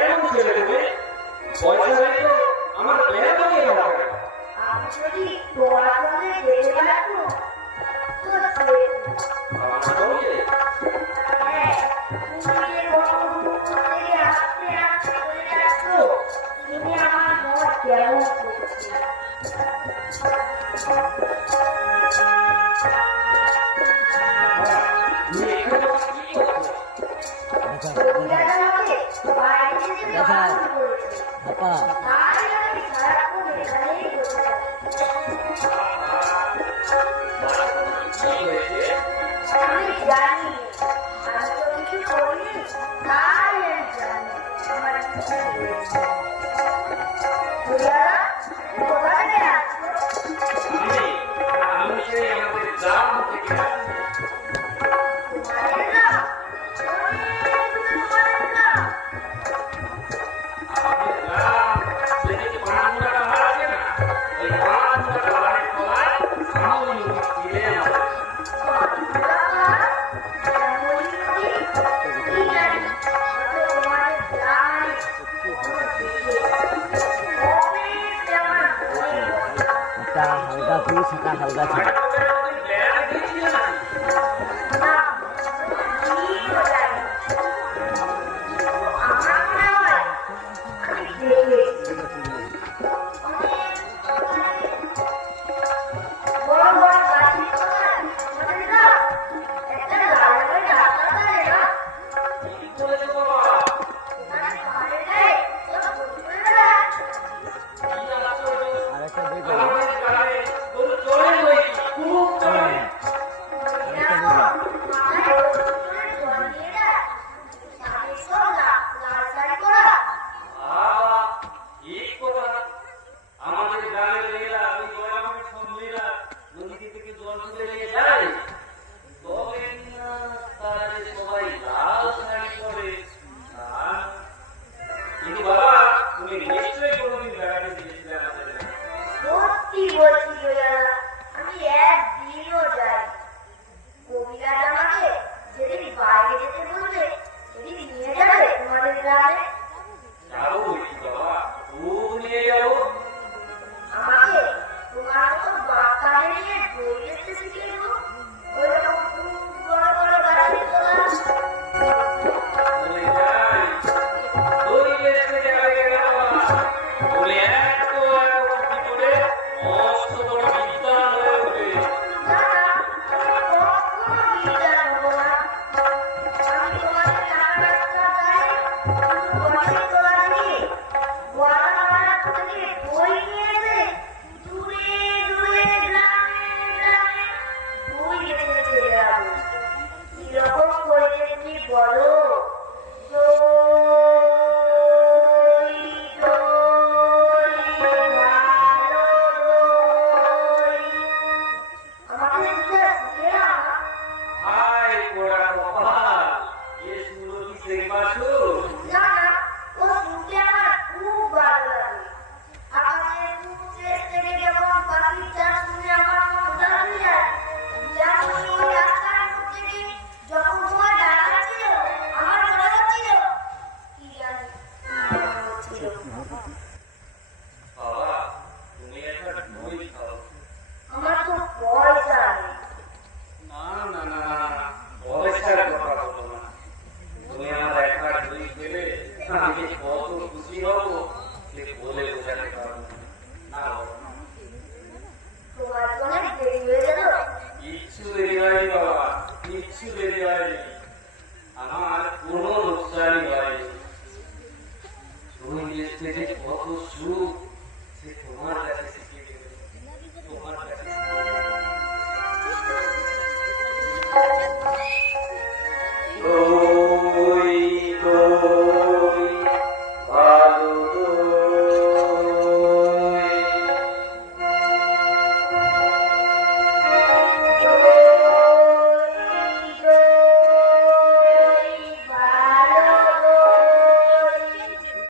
কেমন ছেলে তুমি? পয়সা নেই তো আমার প্লেয়ার বানিয়ে দাও। আমি যদি তোমার সঙ্গে যেতে পারতো তো আমার সঙ্গে হ্যাঁ, তুমি যে কত দূর থেকে আসতে আসতে চলে যাচ্ছ, তুমি আমার মন কেমন করছে। তুমি এখানে কি করছো? কবিরাজ আমাকে বাইরে যেতে বারণ করেছে। তাই আমি সারাক্ষণ এখানেই বসে থাকি। কি হয়েছে? আমি জানি, আমি তো কিছু করিনি, তাই আমি জানি আমার কিছু হয়েছে। কবিরাজ, কোথায় আছো? আমি সেই আমাদের গ্রাম থেকে আসছি। তোমাদের না? অনেক দূরে তোমাদের না? আমাদের গ্রাম থেকে যে পাঁচমুড়া পাহাড় আছে না, ওই পাঁচমুড়া পাহাড়ের তলায় শ্যামলী নদী তীরে আমাদের হালকা পিস এটা হালকা ছিল বেড়াতে গিয়েছিল নাকি? কি বলেছো বাবা? কি আশ্চর্য! আরেকটা দেখো আমাদের গ্রামে গরু চড়ে বইকি, খুব চড়ে। বাবা, ঠিক কথা। আমাদের গ্রামের মেয়েরা ওই জয়রামের সব মেয়েরা নদী থেকে জল তুলে নিয়ে যায়, তবে না তারা যে সবাই লাল শাড়ি পরে। আর কিন্তু বাবা, তুমি নিশ্চয়ই কোনোদিন বেড়াতে গিয়েছিলে আমাদের গ্রামে। সত্যি বলছি জয়ারা, আমি একদিনও যাই। কবিরাজ আমাকে যেদিন বাইরে যেতে বলবে সেদিন নিয়ে যাবে তোমাদের গ্রামে। যাবো বলছি বাবা, খুব নিয়ে যাবো। আমাকে তোমার মতো বাচ্চাদের নিয়ে দই বেচতে শিখিয়ে দেবো। ওইরকম খুব বড় বড় গাছের তলা। বলে যাই, দই বেচতে যাবে কেন বাবা? বলে এত বুদ্ধি করে মস্ত বড় বিদ্বান হয়ে উঠবে। না না, আমি কখনো বিদ্যা নেবো না। আমি তোমাদের নানা রাস্তা চাই, শুধু গাছের তলা থেকে গোয়ালা মারা থেকে দই নিয়ে এসে দূরে দূরে গ্রামে গ্রামে দই বেচে বেচে বেড়াবো। কিরকম করে যে তুমি বলো, দই দই ভালো দই। আমাকে দুধটা শিখে না। হায় পোড়া কপাল, এ শুনো কি শেখবাসু? না না, ও শুনতে আমার খুব ভালো লাগে। আকাশের কুচের থেকে যেমন পাখির ডাক শুনে আমার মন উদাস হয়ে যায়, তেমন ওই রাস্তার মধ্যে দিয়ে যখন তোমার ডাকা ছিল, আমার মনে হচ্ছিল কি জানি কি মনে হচ্ছিল। বাবা, তুমি একটা দই খাও। আমার তো পয়সা নেই। না না না না, পয়সার কথা বলো না। তুমি আমার একটা দই খেলে আমি যে কত খুশি হব সে বলে বোঝাতে পারবো না। না বাবা, তোমার তো অনেক দেরি হয়ে গেল। কিচ্ছু দেরি হয়নি বাবা, কিচ্ছু দেরি হয়নি। আমার কোনো লোকসানই হয়নি। দই বেচতে যে কত সুখ,